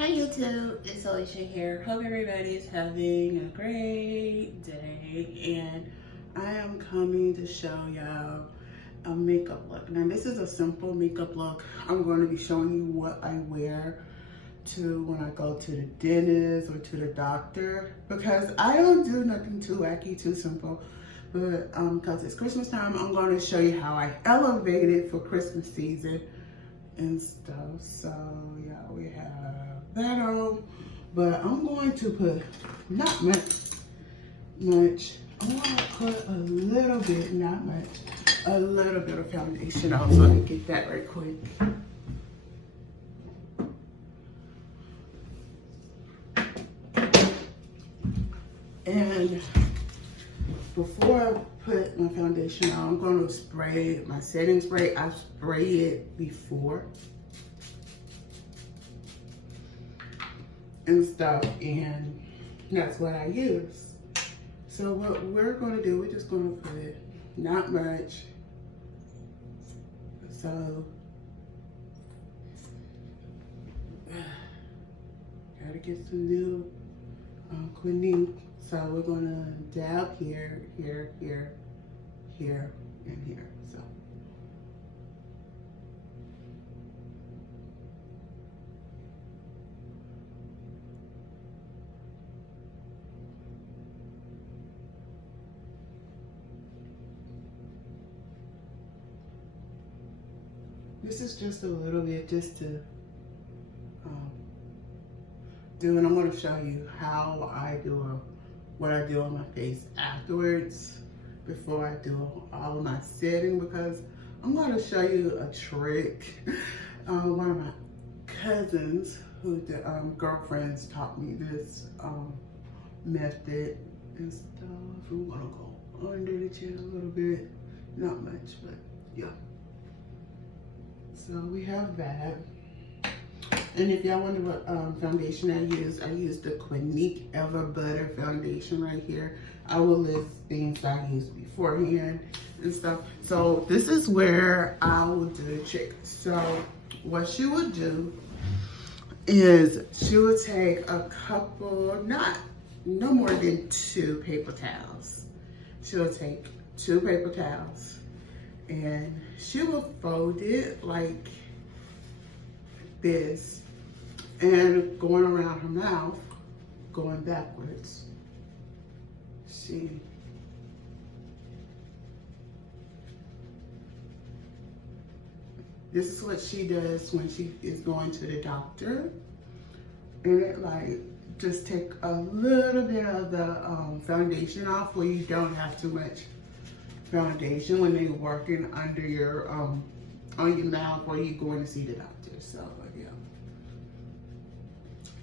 Hey YouTube, it's Alicia here. Hope everybody's having a great day, and I am coming to show y'all a makeup look. Now this is a simple makeup look. I'm going to be showing you what I wear to when I go to the dentist or to the doctor, because I don't do nothing too wacky, too simple. But because it's Christmas time, I'm going to show you how I elevated for Christmas season and stuff. So yeah, we have that on, but I'm going to put not much. I want to put a little bit, not much, a little bit of foundation on, so I can get that right quick. And before I put my foundation on, I'm going to spray my setting spray. I spray it before and stuff, and that's what I use. So what we're going to do, we're just going to put not much. So gotta get some new Clinique. So we're gonna dab here, here, here, here, and here. So this is just a little bit just to do, and I'm going to show you how I do what I do on my face afterwards before I do all of my setting, because I'm going to show you a trick. One of my cousins, who the girlfriends, taught me this method and stuff. I'm going to go under the chin a little bit, not much, but yeah. So we have that. And if y'all wonder what foundation I use the Clinique Ever Butter foundation right here. I will list things I used beforehand and stuff. So this is where I will do the trick. So what she would do is she would take a couple, no more than 2 paper towels. She'll take 2 paper towels and she will fold it like this, and going around her mouth, going backwards. This is what she does when she is going to the doctor. And it like, just take a little bit of the foundation off where you don't have too much foundation when they're working under your, on your mouth or you're going to see the doctor. So yeah.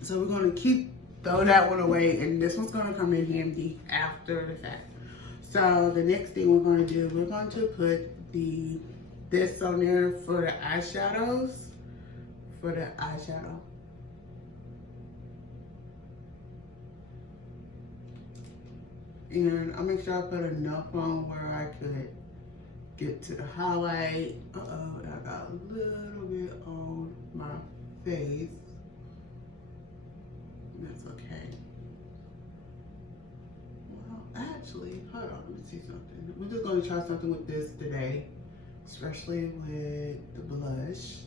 So we're going to throw that one away, and this one's going to come in handy after the fact. So the next thing we're going to do, we're going to put this on there for the eyeshadows. And I'll make sure I put enough on where I could get to the highlight. I got a little bit on my face. That's okay. Well, actually, hold on, let me see something. We're just going to try something with this today, especially with the blush.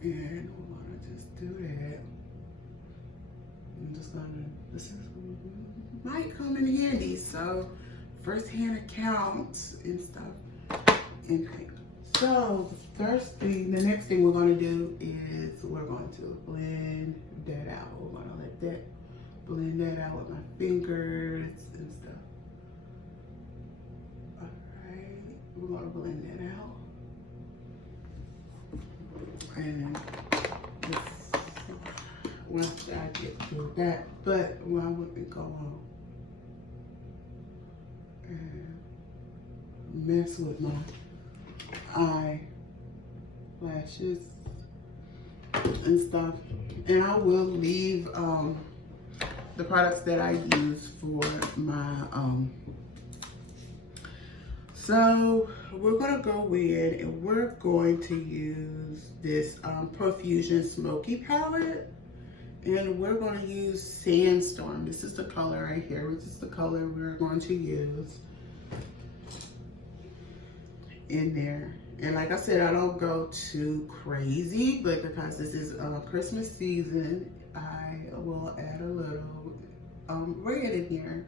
And we're going to just do that. I'm just going to, this might come in handy, so first-hand accounts and stuff. Okay. So the next thing we're going to do is we're going to blend that out. We're going to let that blend that out with my fingers and stuff. All right, we're going to blend that out. And once I get through that, but why would we go on and mess with my eyelashes and stuff? And I will leave the products that I use for my so we're gonna go in and we're going to use this Perfusion Smoky palette. And we're going to use Sandstorm. This is the color right here. This is the color we're going to use in there. And like I said, I don't go too crazy, but because this is Christmas season, I will add a little red in here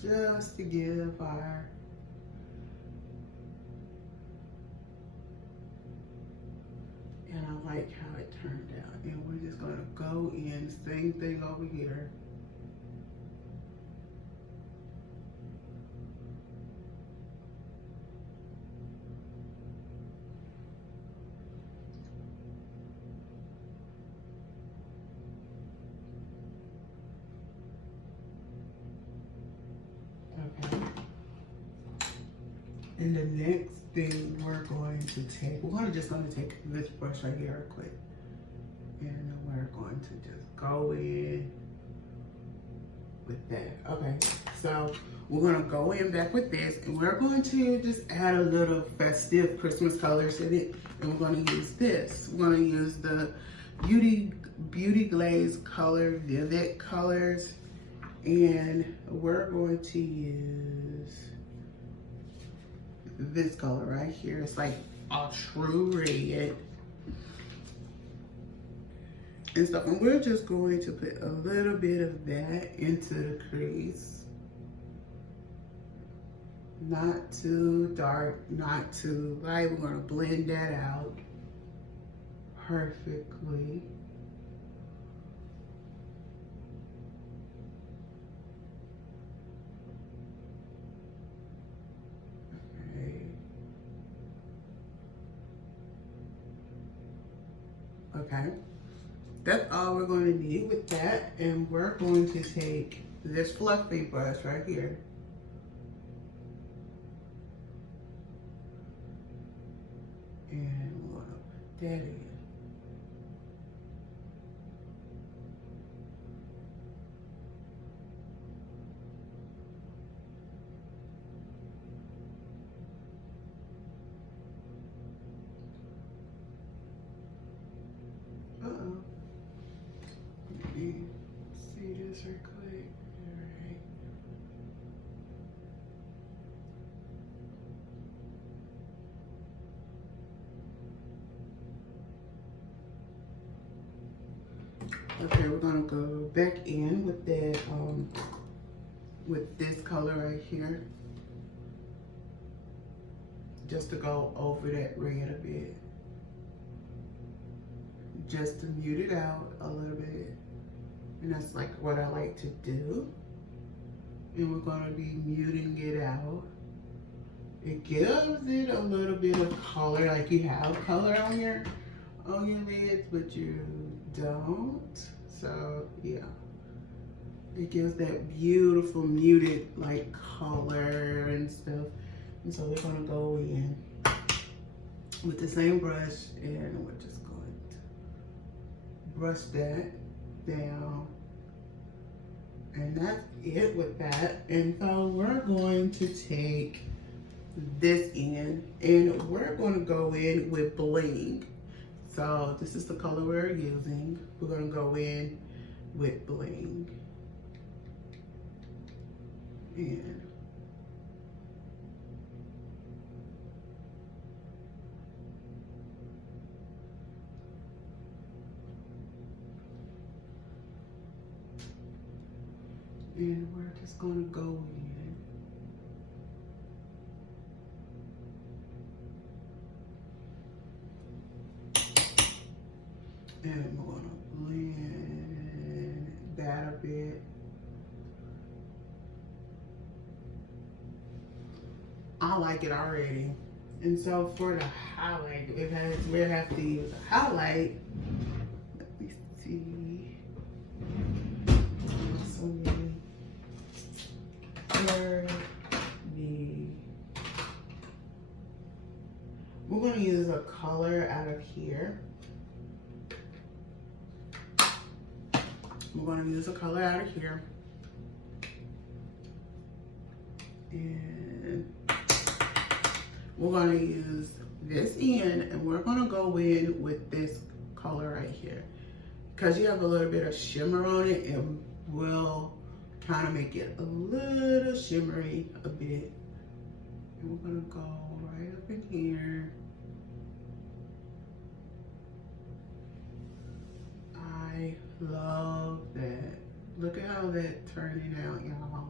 just to give our and I like how it turned out. And we're just gonna go in, same thing over here. Okay. And the next thing we're going to take, just gonna take this brush right here real quick. And we're going to just go in with that. Okay, so we're gonna go in back with this and we're going to just add a little festive Christmas colors in it. And we're gonna use this. We're gonna use the Beauty Glaze color, Vivid colors. And we're going to use this color right here. It's like a true red and stuff. And we're just going to put a little bit of that into the crease. Not too dark, not too light. We're going to blend that out perfectly. Okay, that's all we're going to need with that. And we're going to take this fluffy brush right here. And we're going to put that in. See this real quick. Alright. Okay, we're gonna go back in with that with this color right here. Just to go over that red a bit. Just to mute it out a little bit. And that's like what I like to do. And we're gonna be muting it out. It gives it a little bit of color, like you have color on your lids, but you don't. So yeah, it gives that beautiful muted like color and stuff. And so we're gonna go in with the same brush and we're just going to brush that down. And that's it with that. And so we're going to take this in and we're going to go in with Bling. So this is the color we're using. We're going to go in with Bling. And we're just going to go in. And we're going to blend that a bit. I like it already. And so for the highlight, because we have to use a highlight. Let me see. We're going to use a color out of here. We're going to use a color out of here. And we're going to use this in and we're going to go in with this color right here. because you have a little bit of shimmer on it, it will kind of make it a little shimmery a bit. And we're gonna go right up in here. I love that. Look at how that turning out, y'all.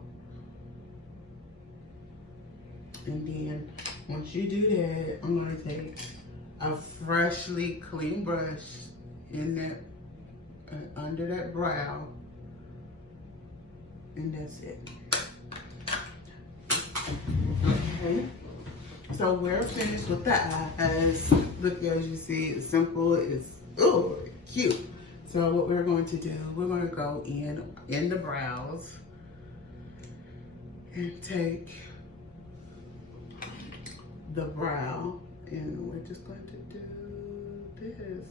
And then once you do that, I'm gonna take a freshly clean brush in that under that brow, and that's it. Okay, so we're finished with the eyes. Look, as you see, it's simple, it's cute. So what we're going to do, we're going to go in the brows and take the brow, and we're just going to do this.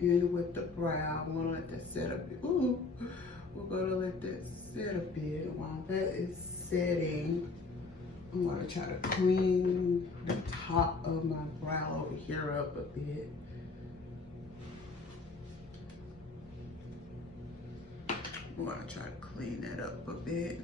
And with the brow, we're gonna let that set a bit. Ooh, we're gonna let that set a bit. While that is setting, I'm gonna try to clean the top of my brow over here up a bit. I'm gonna try to clean that up a bit.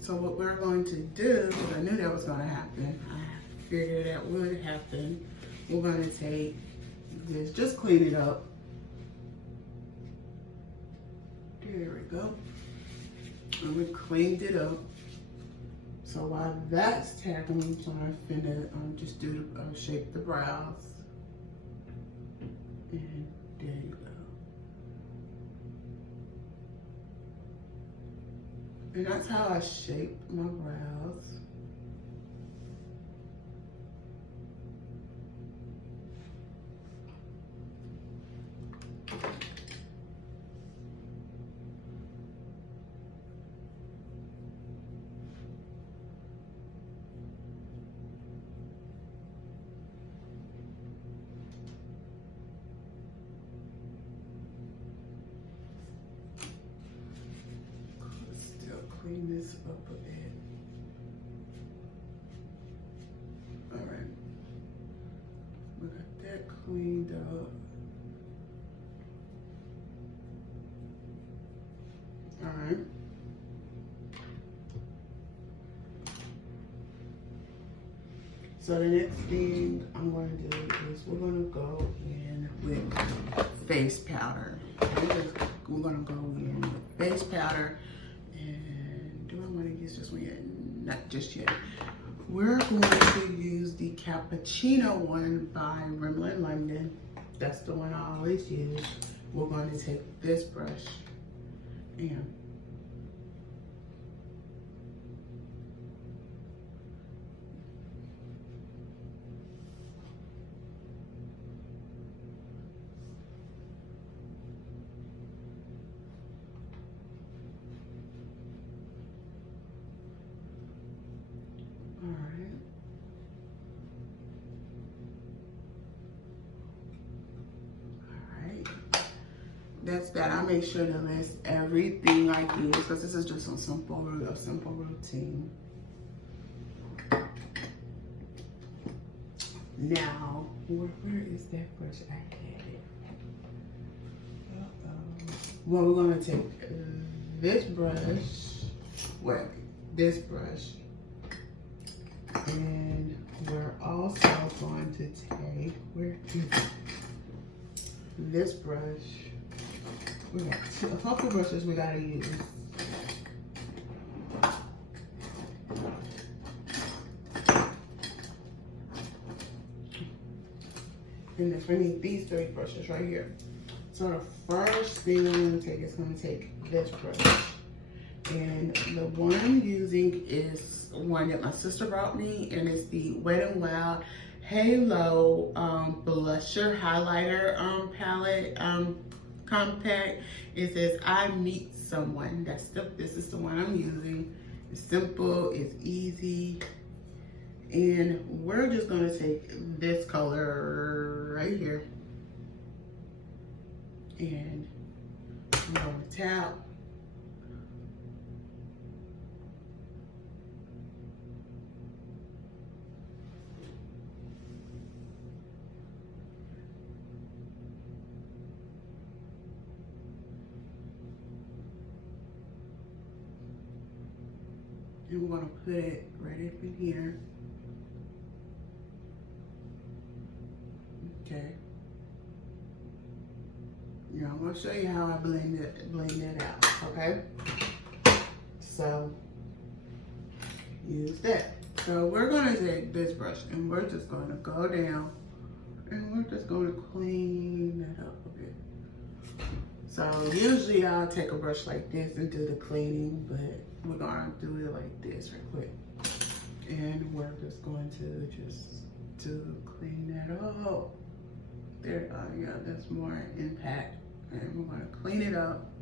So what we're going to do, I knew that was gonna happen. I figured that would happen. We're gonna take this, just clean it up. There we go. And we cleaned it up. So while that's tapping, I'm finna just do shape the brows. And there you go. And that's how I shape my brows. Clean this up a bit. All right, we got that cleaned up. All right. So the next thing I'm going to do is we're going to go in with face powder. We're going to go in with face powder. Do I want to use this one yet? Not just yet. We're going to use the Cappuccino one by Revlon London. That's the one I always use. We're going to take this brush and that's that. I make sure to list everything I do because this is just a simple routine. Now, where is that brush I had it? Well, we're gonna take this brush, this brush, and we're also going to take, this brush. We got a couple brushes we gotta use. And then we need these 3 brushes right here. So the first thing I'm gonna take is this brush. And the one I'm using is one that my sister brought me, and it's the Wet n Wild Halo Blusher Highlighter palette. Compact. It says I meet someone. This is the one I'm using. It's simple, it's easy, and we're just gonna take this color right here, and I'm gonna tap. And we're gonna put it right up in here. Okay. Now I'm gonna show you how I blend it out, okay? So use that. So we're gonna take this brush and we're just gonna go down and we're just gonna clean that up a bit. So usually I'll take a brush like this and do the cleaning, but we're gonna do it like this real quick. And we're just going to clean that up. There, yeah, that's more impact. And we're gonna clean it up.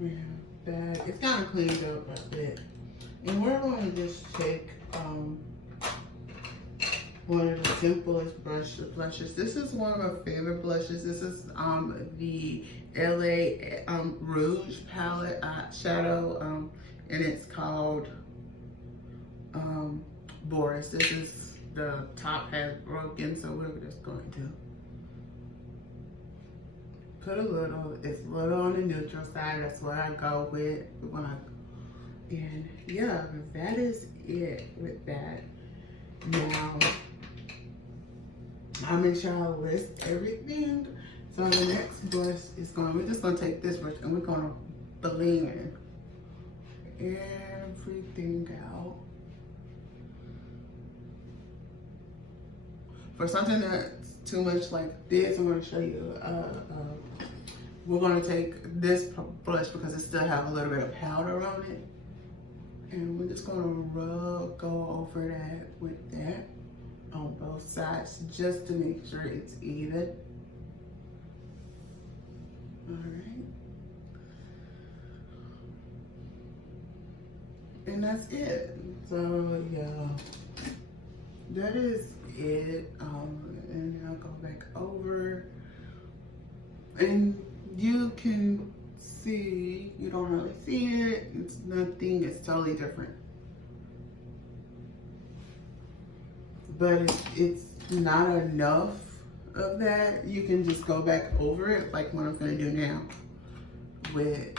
Yeah, that it's kind of cleaned up a bit. And we're going to just take one of the simplest blushes. This is one of my favorite blushes. This is the LA Rouge palette eyeshadow, and it's called Boris. This is the top has broken, so we're just going to put a little, it's a little on the neutral side. That's what I go with when and yeah, that is it with that. Now, I'll make sure I list everything. So the next brush is we're just gonna take this brush and we're gonna blend everything out. For something that's too much like this, I'm going to show you. We're going to take this brush because it still have a little bit of powder on it. And we're just going to go over that with that on both sides just to make sure it's even. All right. And that's it. So yeah, that is it. And I'll go back over and you can see, you don't really see it, it's nothing, it's totally different, but it's not enough of that. You can just go back over it like what I'm gonna do now with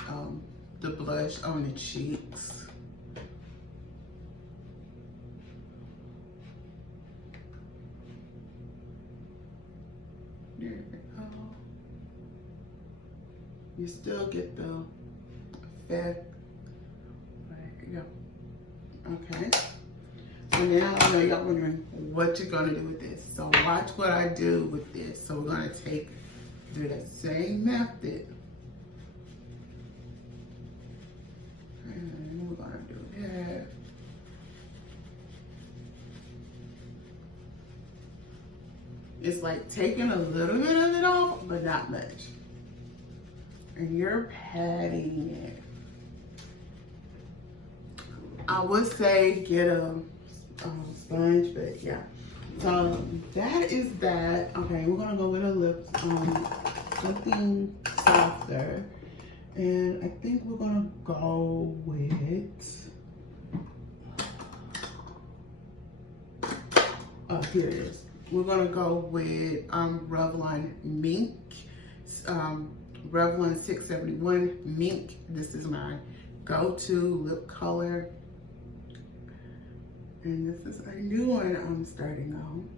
the blush on the cheeks. There we go. You still get the effect. There you go. Okay. So now I know y'all wondering what you're gonna do with this. So watch what I do with this. So we're gonna do the same method. And we're gonna do that. It's like taking a little bit of it off, but not much. And you're patting it. I would say get a sponge, but yeah. So that is that. Okay, we're gonna go with a lip, something softer. And I think we're gonna go with, oh, here it is. We're gonna go with Revlon Mink, Revlon 671 Mink. This is my go-to lip color. And this is a new one I'm starting on.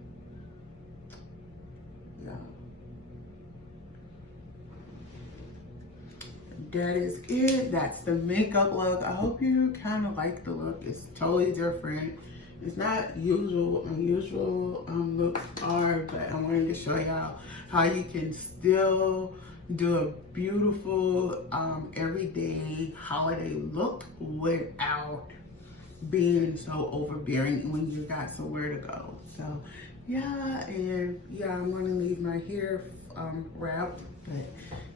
Yeah. That is it. That's the makeup look. I hope you kind of like the look. It's totally different. It's not unusual looks are, but I wanted to show y'all how you can still do a beautiful everyday holiday look without being so overbearing when you got somewhere to go. So yeah, and yeah, I'm gonna leave my hair wrapped, but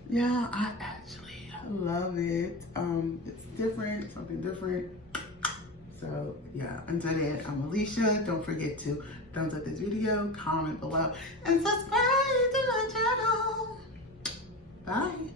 yeah, I actually love it. It's different, something different. So yeah, until then, I'm Alicia. Don't forget to thumbs up this video, comment below, and subscribe to my channel. Bye.